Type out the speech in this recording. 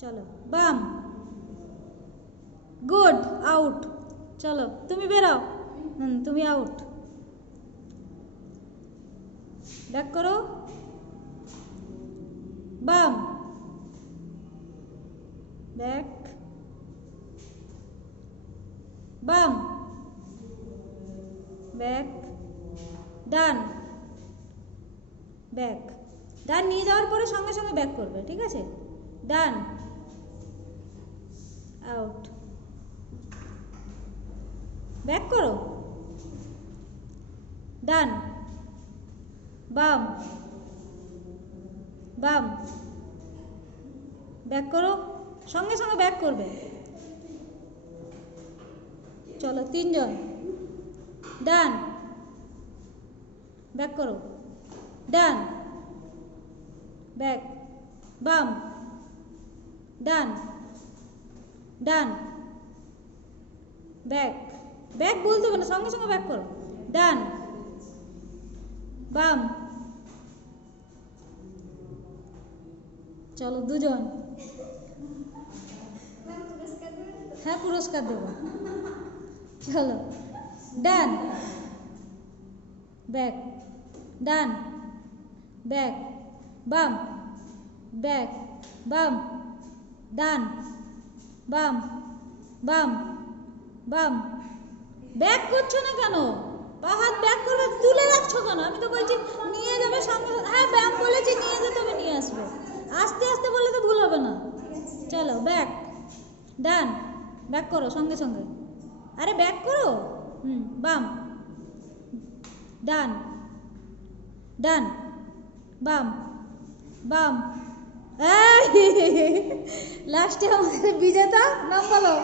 চলো, বাম। Good, out. চলো, তুমি বেরাও তুমি আউট। ব্যাক করো। বাম। ব্যাক। বাম। ব্যাক। ডান। ব্যাক। ডান নিয়ে যাওয়ার পরে সঙ্গে সঙ্গে ব্যাক করবে, ঠিক আছে? ডান। আউট ব্যাক করো। ডান বাম। বাম। ব্যাক করো। সঙ্গে সঙ্গে ব্যাক করবে। চলো, তিনজন। ডান ব্যাক করো। ডান ব্যাক বাম। ডান ডান ব্যাক ব্যাক বলতে হবে না সঙ্গে সঙ্গে ব্যাক করো ডান বাম চলো দুজন হ্যাঁ পুরস্কার দেবো চলো ডান ব্যাক ডান ব্যাক বাম ব্যাক বাম ডান বাম বাম বাম। ব্যাক করছ না কেন? পা হাত ব্যাক করবে, তুলে রাখছো কেন? আমি তো বলছি, নিয়ে যাবে সঙ্গে হ্যাঁ ব্যায়াম বলেছি, নিয়ে যেতে হবে, নিয়ে আসবে। আস্তে আস্তে বললে তো ভুল হবে না। চলো, ব্যাক। ডান। ব্যাক করো, সঙ্গে সঙ্গে। আরে, ব্যাক করো? হুম, বাম। ডান। ডান। বাম। বাম। লাস্টে আমাদের বিজেতা নাম বলো।